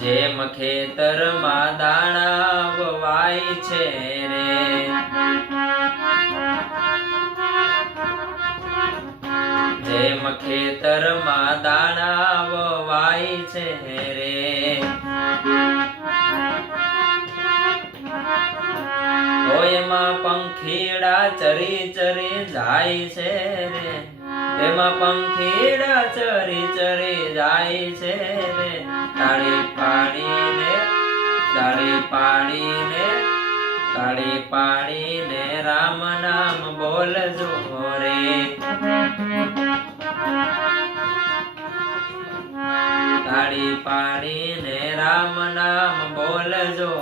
જેમ ખેતરમાં દાણા વવાય છે રે, જેમ ખેતરમાં દાણા વવાય છે રે, એમાં પંખીડા ચરી ચરી જાય છે રે, એમાં પંખીડા ચરી ચરી જાય છે રે, તાળી પાડીને તાળી પાડીને તાળી પાડીને રામ નામ બોલજો રે, તાળી પાડીને રામ નામ બોલજો